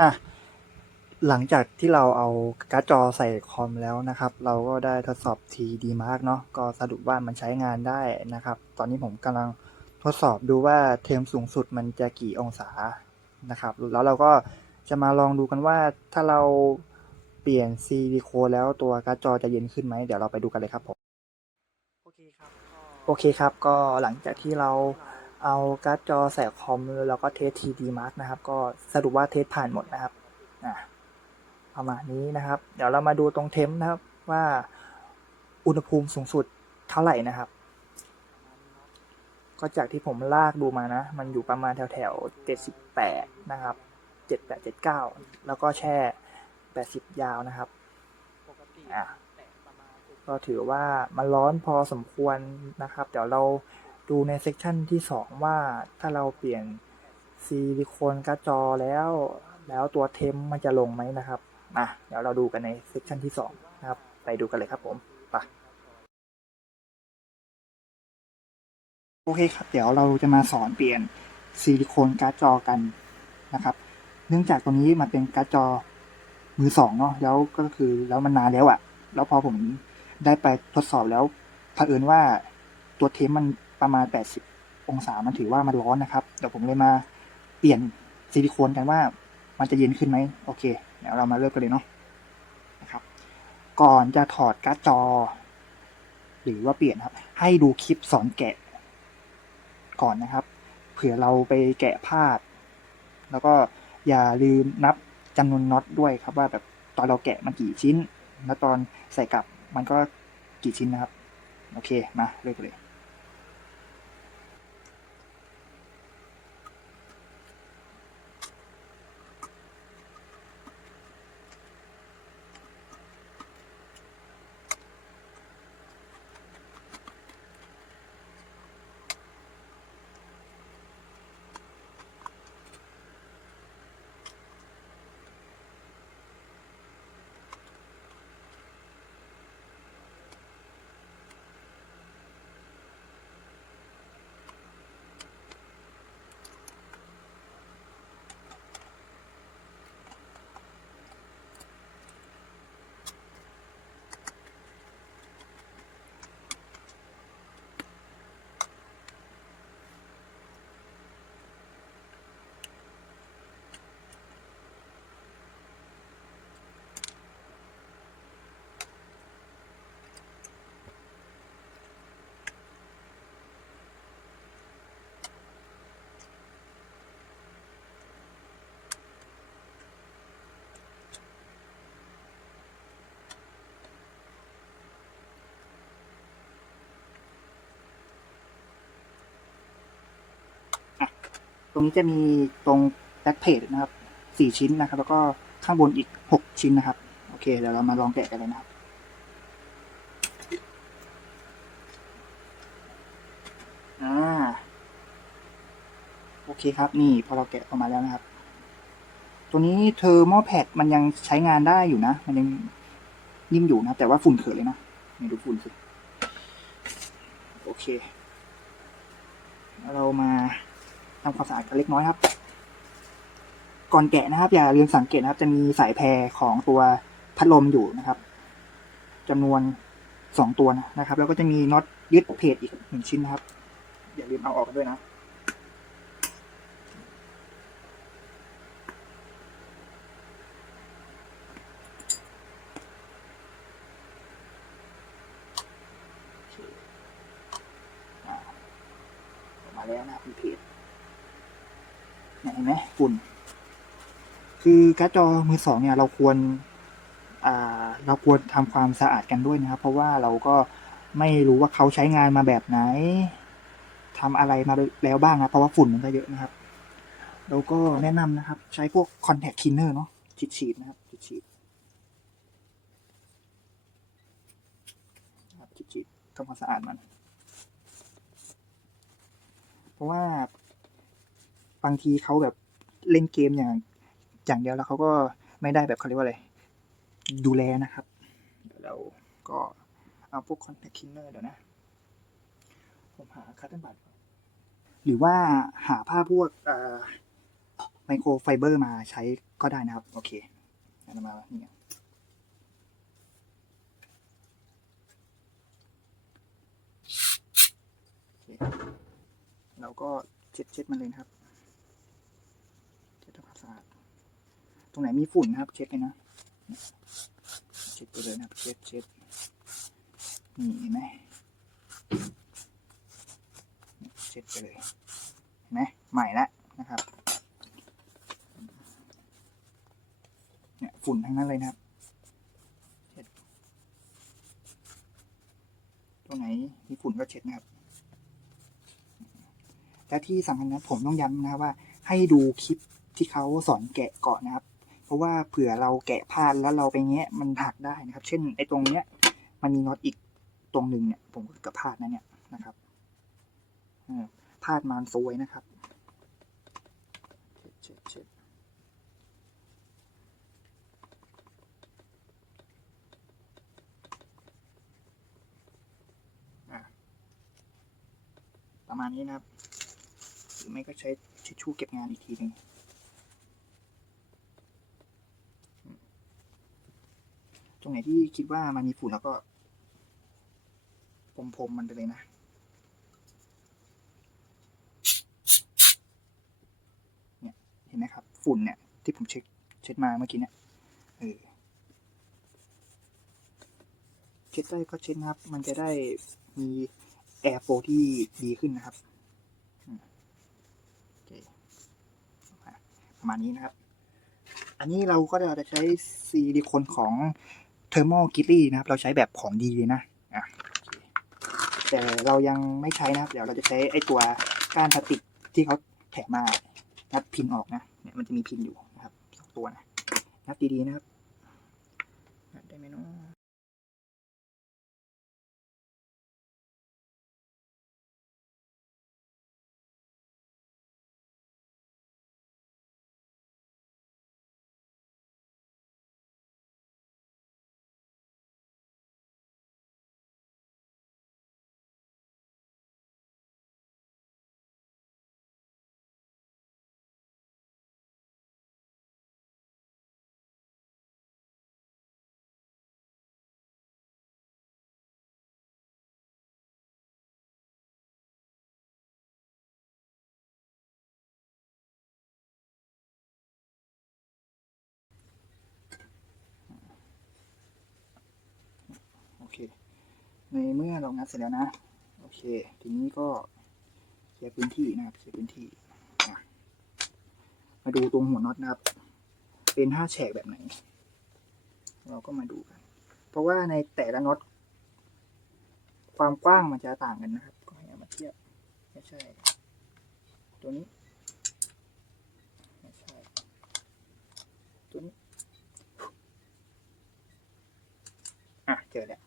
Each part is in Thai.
อะหลังจากที่เราเอาการ์ดจอใส่คอมแล้วนะครับ เราก็ได้ทดสอบ TD Mark เนาะก็สรุปว่ามันใช้งานได้นะครับ ตอนนี้ผมกำลังทดสอบดูว่าเทมสูงสุดมันจะกี่องศานะครับ แล้วเราก็จะมาลองดูกันว่าถ้าเราเปลี่ยนซิลิโคนแล้วตัวการ์ดจอจะเย็นขึ้นไหม เดี๋ยวเราไปดูกันเลยครับผม โอเคครับ โอเคครับ ก็หลังจากที่เรา เอาการ์ดจอใส่คอมแล้วก็เทส TD Mark นะครับ ก็สรุปว่าเทสผ่านหมดนะครับอะประมาณนี้นะครับ เดี๋ยวเรามาดูตรงเทมนะครับว่าอุณหภูมิสูงสุดเท่าไหร่นะครับ ก็จากที่ผมลากดูมานะ มันอยู่ประมาณแถวแถว78 นะครับ 78 79 แล้วก็แช่ 80 ยาวนะครับอะก็ถือว่ามันร้อนพอสมควรนะครับ เดี๋ยวเรา ดูในเซกชันที่ 2 ว่าถ้าเราเปลี่ยนซิลิโคนกร์ดจอแล้ว แล้วตัวเทมมันจะลงไหมนะครับมาเดี๋ยวเราดูกันในเซกชันที่ 2 นะครับ ไปดูกันเลยครับผมไปโอเคครับ เดี๋ยวเราจะมาสอนเปลี่ยนซิลิโคนการ์ดจอกันนะครับ เนื่องจากตัวนี้มันเป็นการ์ดจอมือสองเนาะแล้วก็คือแล้วมันนานแล้วอะ่ะ แล้วพอผมได้ไปทดสอบแล้วเผอิญว่าตัวเทมมัน ประมาณ 80 องศามันถือว่ามันร้อนนะครับ เดี๋ยวผมเลยมาเปลี่ยนซิลิโคนกันว่ามันจะเย็นขึ้นไหมโอเค เดี๋ยวเรามาเริ่มกันเลยเนาะนะครับ ก่อนจะถอดการ์ดจอ หรือว่าเปลี่ยนครับ ให้ดูคลิปสอนแกะ ก่อนนะครับ เผื่อเราไปแกะพลาด แล้วก็อย่าลืมนับจำนวนน็อตด้วยครับว่าแบบตอนเราแกะมันกี่ชิ้น แล้วตอนใส่กลับมันก็กี่ชิ้นนะครับ โอเค มาเริ่มกันเลย รงนี้จะมีตรงแบ็คเพจนะครับสี่ชิ้นนะครับ แล้วก็ข้างบนอีกหกชิ้นนะครับ โอเคเดี๋ยวเรามาลองแกะกันเลยนะครับอ่าโอเคครับ นี่พอเราแกะออกมาแล้วนะครับ ตัวนี้เทอร์โมแพดมันยังใช้งานได้อยู่นะ มันยังนิ่มอยู่นะ แต่ว่าฝุ่นเขินเลยนะนี่ดูฝุ่นสิโอเค เรามา ทำความสะอาดกันเล็กน้อยครับ ก่อนแกะนะครับ อย่าลืมสังเกตนะครับ จะมีสายแพรของตัวพัดลมอยู่นะครับจำนวนสองตัวนะครับ แล้วก็จะมีน็อตยึดเพจอีกหนึ่งชิ้นนะครับ อย่าลืมเอาออกด้วยนะ อ่าออกมาแล้วนะครับมีเพจ เนี่ยเห็น ไหมฝุ่น คือการ์ดจอมือสองเนี่ยเราควรเราควรทำความสะอาดกันด้วยนะครับ เพราะว่าเราก็ไม่รู้ว่าเขาใช้งานมาแบบไหนทำอะไรมาแล้วบ้างนะเพราะว่าฝุ่นมันก็เยอะนะครับ เราก็แนะนำนะครับ ใช้พวก contact cleaner เนาะฉีดๆนะครับฉีดๆครับฉีดๆทำความสะอาดมัน เพราะว่า บางทีเขาแบบเล่นเกมอย่างอย่างเดียวแล้วเขาก็ไม่ได้แบบเขาเรียกว่าอะไร ดูแลนะครับเดี๋ยวเราก็เอาพวก contact cleaner เดี๋ยวนะ ผมหาคัตเติ้ลบัตหรือว่าหาผ้าพวกอ่อไมโครไฟเบอร์มาใช้ก็ได้นะครับ โอเคงั้นมานี่กันโอเราก็เช็ดเช็ดมันเลยครับ เช็ดทำความสะอาด ต รงไหนมีฝุ่นนะครับ เช็ดเลยนะ เช็ดไปเลยนะครับ เช็ดเช็ดนี่เห็นไหมเช็ดไปเลยเห็นไหมใหม่ล้วนะครับเนี่ยฝุ่นทั้งนั้นเลยนะครับเช็ดตรงไหนมีฝุ่นก็เช็ดนะครับและที่สำคัญนะผมต้องย้ำนะว่าให้ดูคลิปที่เขาสอนแกะเก่อนนะครับ เพราะว่าเผื่อเราแกะพลาดแล้วเราไปแงะมันหักได้นะครับ เช่นไอ้ตรงเนี้ย มันมีน็อตอีกตรงหนึ่งเนี่ยผมก็เกือบพลาดนะเนี่ยนะครับพลาดมานซวยนะครับเช็ดเช็ดเช็ดประมาณนี้นะครับ หรือไม่ก็ใช้ทิชชู่เก็บงานอีกทีหนึ่ง รงไหนที่คิดว่ามันมีฝุ่นแล้วก็พรมๆมันไปเลยนะเนี่ยเห็นไหมครับ ฝุ่นเนี่ย ที่ผมเช็ดเช็ดมาเมื่อกี้เนี่ยเออเช็ดได้ก็เช็ดนะครับ มันจะได้มีแอร์โฟที่ดีขึ้นนะครับประมาณนี้นะครับ อันนี้เราก็จะใช้ซิลิโคนของ เทอร์โมกิลลี่นะครับ เราใช้แบบของดีเลยนะแต่เรายังไม่ใช้นะครับ เดี๋ยวเราจะใช้ไอตัวก้านพลาสติกที่เขาแถมมานัดพินออกนะเนี่ยมันจะมีพินอยู่นะครับสองตัวนะนัดดีๆนะครับนัดได้ไหมเนาะ ในเมื่อเรางัดเสร็จแล้วนะ โอเค ทีนี้ก็เคลียร์พื้นที่นะครับเคลียร์พื้นที่มาดูตรงหัวน็อตนะครับ เป็นห้าแฉกแบบไหน เราก็มาดูกัน เพราะว่าในแต่ละน็อตความกว้างมันจะต่างกันนะครับ ก็ให้อามาเทียบไม่ใช่ ตัวนี้ไม่ใช่ตัวนี้ อะ เจอแล้ว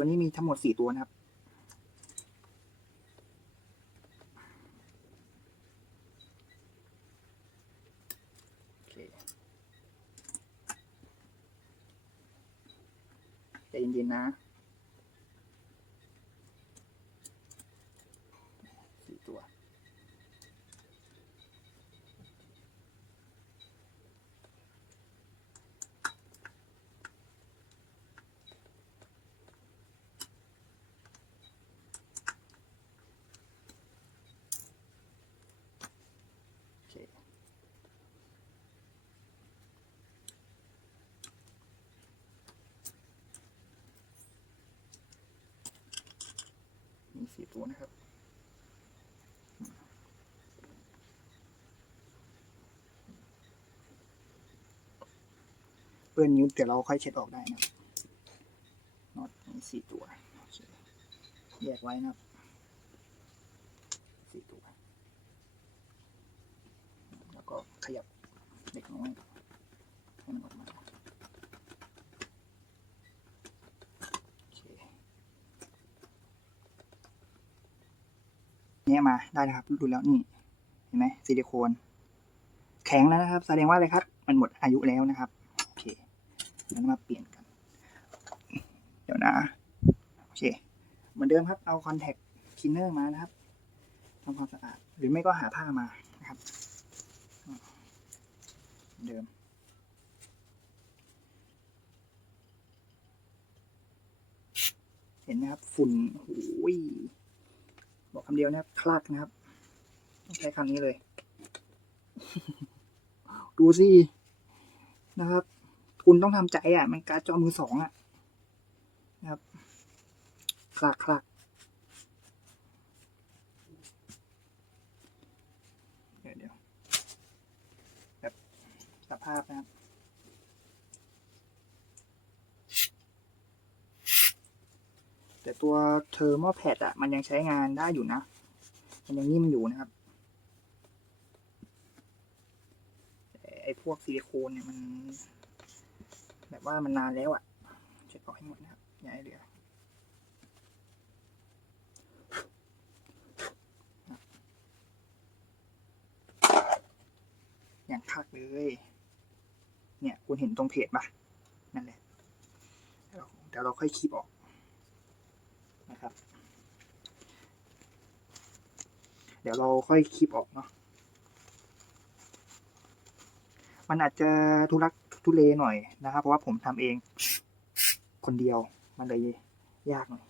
ตัวนี้มีทั้งหมดสี่ตัวนะครับโอเคใจเย็นๆนะสี่ตัว โอเค มี สี่ตัวนะครับเปื้อนนิ้วเดี๋ยวเราค่อยเช็ดออกได้นะน็อตมีสี่ตัวแยกไว้นะครับสี่ตัว แล้วก็ขยับเล็กน้อยให้มันออกมาโอเคเนี่ยมาได้แล้วครับดูแล้วนี่เห็นไหมซิลิโคน แข็งแล้วนะครับ แสดงว่าอะไรครับ มันหมดอายุแล้วนะครับโอเคงั้นมาเปลี่ยนกัน เดี๋ยวนะโอเคเหมือนเดิมครับเอาคอนแทคคินเนอร์มานะครับทำความสะอาด หรือไม่ก็หาผ้ามานะครับ เดิมเห็นไหมครับ ฝุ่นโอ้ย บอกคำเดียวนะครับคลากนะครับใช้คำนี้เลย ดูสินะครับ คุณต้องทำใจอะ มันการจอมือสองอะนะครับคลากคลากเดี๋ยวเดี๋ยวแบบสภาพนะครับ แต่ตัวเทอร์โมแพดอะมันยังใช้งานได้อยู่นะ มันยังนิ่มอยู่นะครับแต่ไอ้พวกซิลิโคนเนี่ยมัน แบบว่ามันนานแล้วอะเช็ดออกให้หมดนะครับอย่าให้เหลืออย่างคักเลย เนี่ยคุณเห็นตรงเพจปะนั่นแหละเดี๋ยวเราค่อยคีบออก นะครับ เดี๋ยวเราค่อยคลิปออกเนาะมันอาจจะทุรักทุเลหน่อยนะครับ เพราะว่าผมทำเองคนเดียวมันเลยยากหน่อย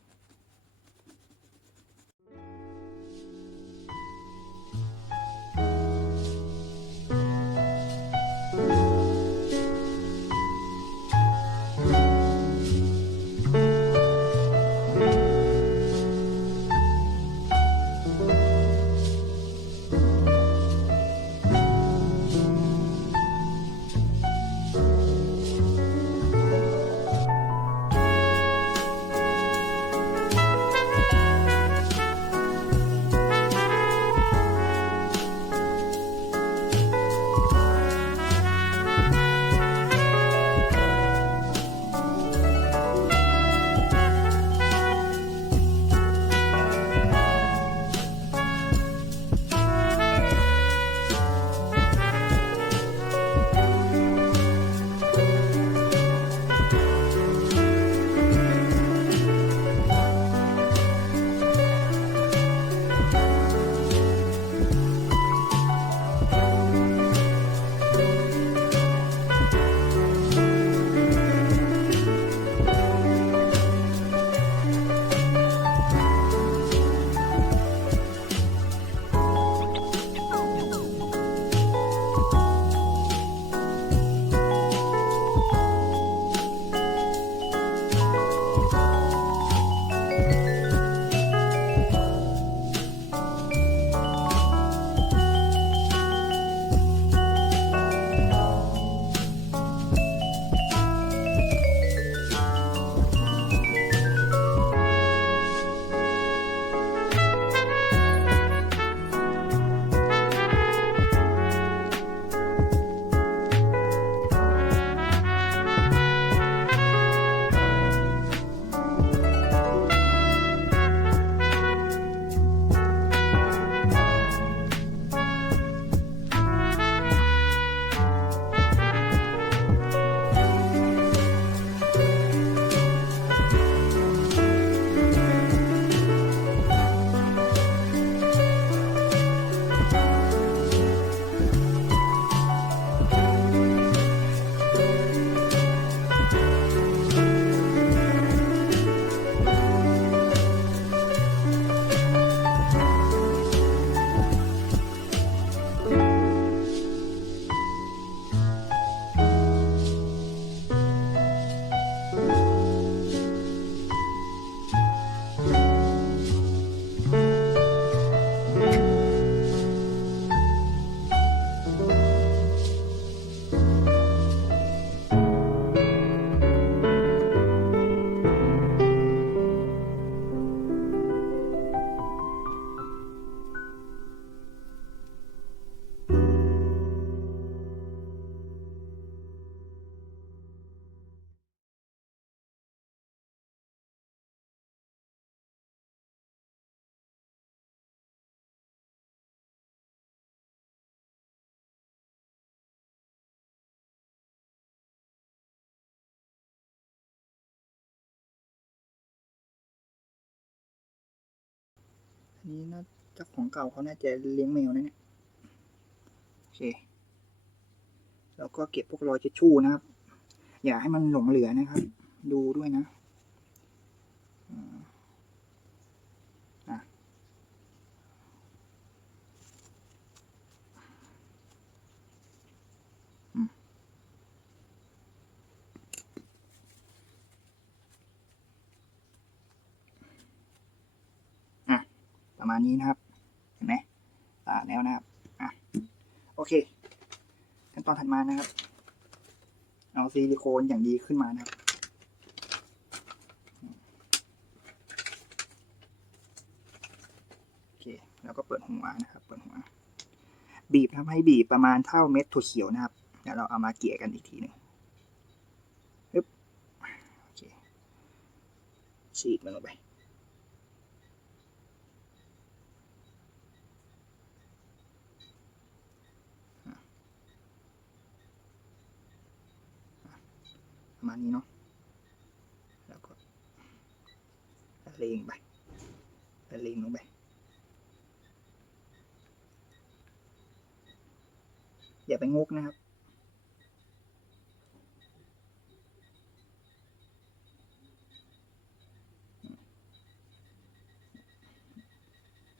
นนี้น่าจ้าของเก่าเขาน่าจะเลี้ยงแมวนะเนี่ยโอเคแล้วก็เก็บพวกรอยเช็ดชู่นะครับ อย่าให้มันหลงเหลือนะครับ ดูด้วยนะอืมอะอืมอะ ประ มาณนี้นะครับ เห็นไหมสะอาแล้วนะครับอะโอเคขั้นตอนถัดมานะครับ เอาซิลิโคนอย่างดีขึ้นมานะครับโอเคแล้วก็เปิดหัวนะครับ เปิดหัว บีบทำให้บีบประมาณเท่าเม็ดถั่วเขียวนะครับเดี๋ยวเราเอามาเกลี่ยกันอีกทีหนึ่งปึ๊บโอเคฉีดมันลงไป มาณนี้เนาะแล้วก็ละเลงไปละเลงลงไปอย่าไปงกนะครับ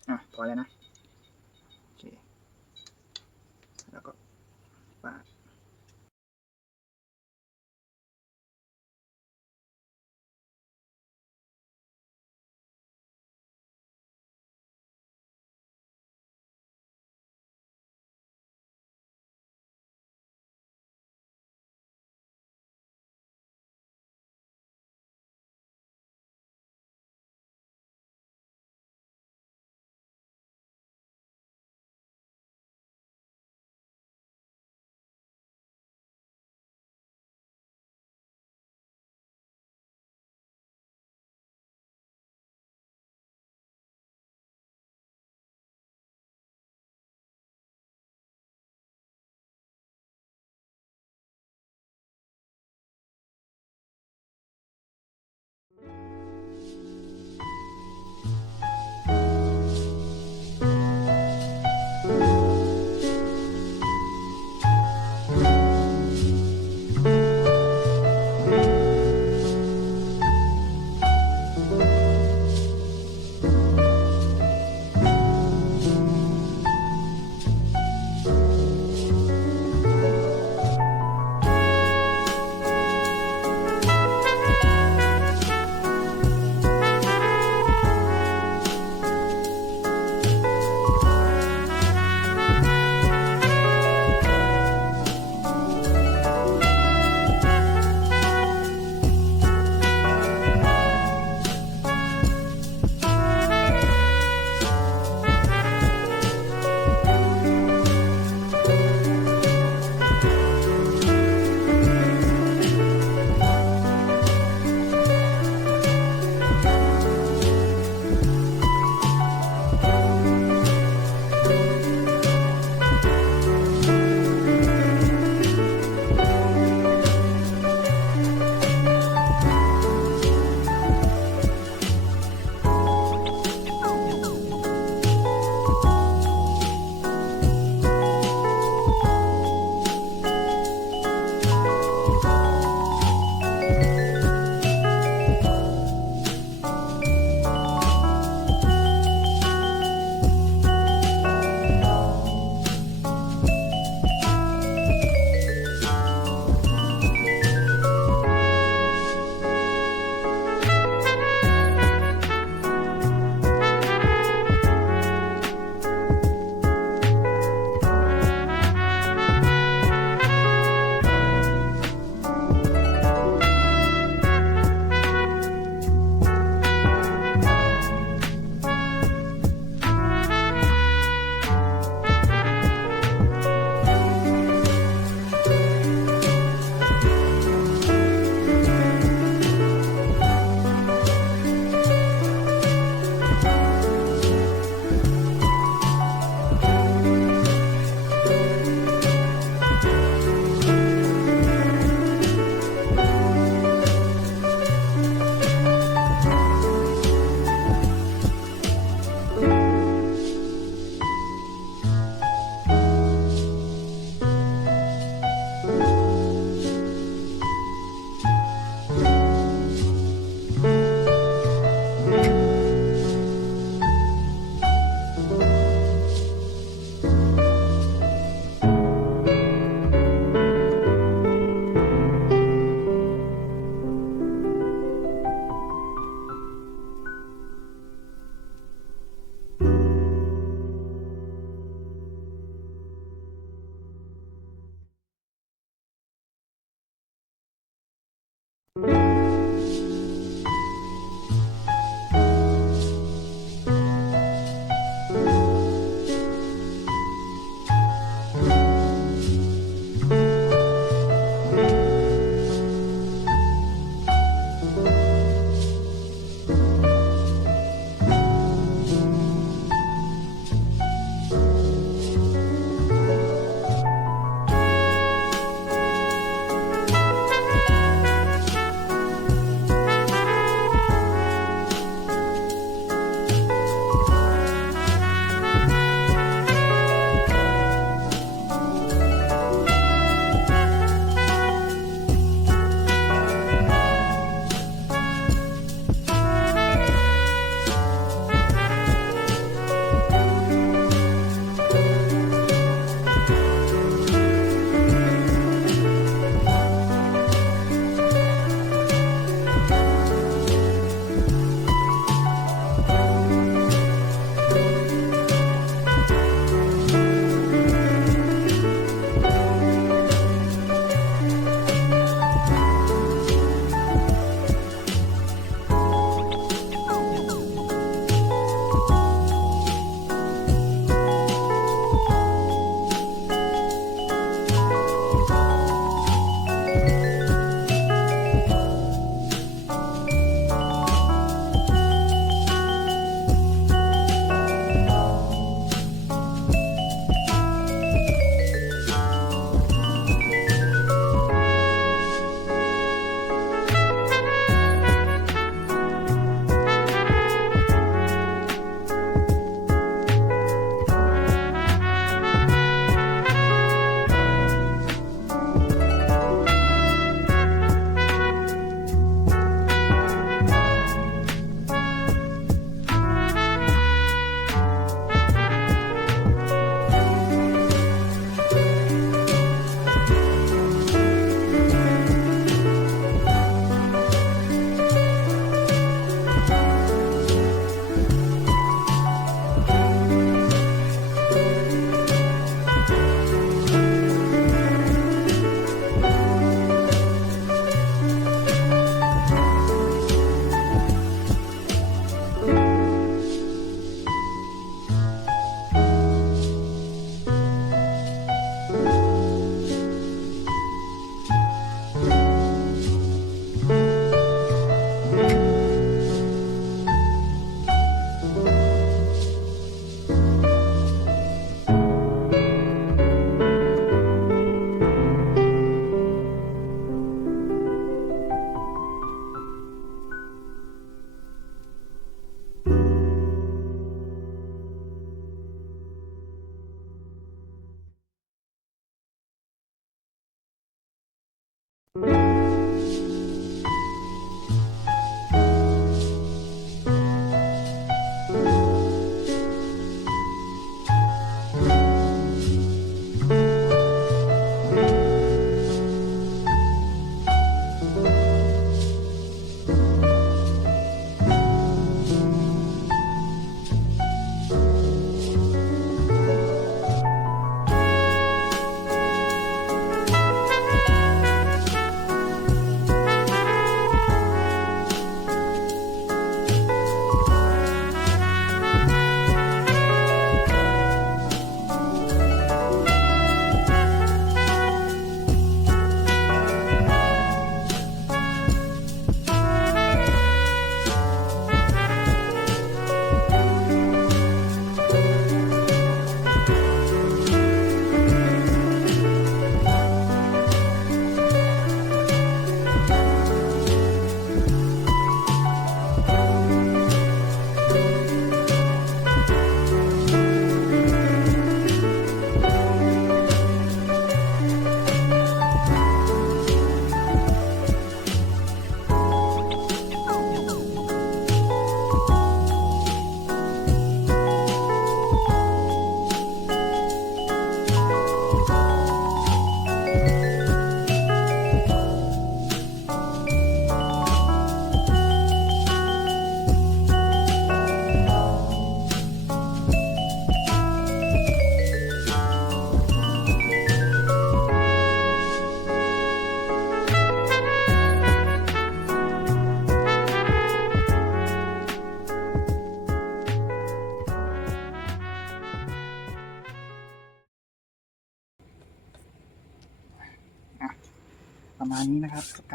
อะพอแล้วนะ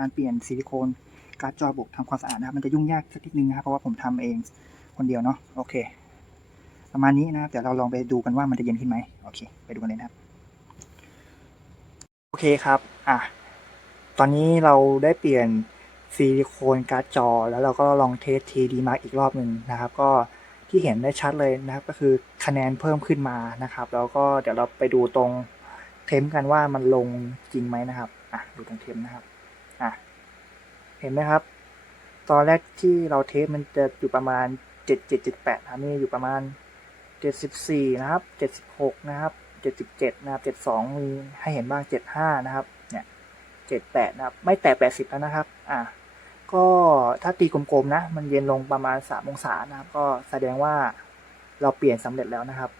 การเปลี่ยนซิลิโคนการ์ดจอบุกทำความสะอาดนะครับมันจะยุ่งยากสักนิดนึงนะครับเพราะว่าผมทำเองคนเดียวเนาะโอเค ประมาณนี้นะครับเดี๋ยวเราลองไปดูกันว่ามันจะเย็นขึ้นไหมโอเค ไปดูกันเลยนะครับ โอเคครับ อะตอนนี้เราได้เปลี่ยนซิลิโคนการ์ดจอ แล้วเราก็ลองเทส TD Mark อีกรอบหนึ่งนะครับ ก็ที่เห็นได้ชัดเลยนะครับ ก็คือคะแนนเพิ่มขึ้นมานะครับ แล้วก็เดี๋ยวเราไปดูตรงเทมกันว่ามันลงจริงไหมนะครับ อะ ดูตรงเทมนะครับ อะ เห็นไหมครับ ตอนแรกที่เราเทสมันจะอยู่ประมาณ7778ครับนี่อยู่ประมาณ74นะครับ76นะครับ77นะครับ72มีให้เห็นบ้าง75นะครับ เนี่ย78นะครับ ไม่แตะ80แล้วนะครับ อะก็ถ้าตีกลมๆนะ มันเย็นลงประมาณ3องศานะครับ ก็แสดงว่าเราเปลี่ยนสำเร็จแล้วนะครับ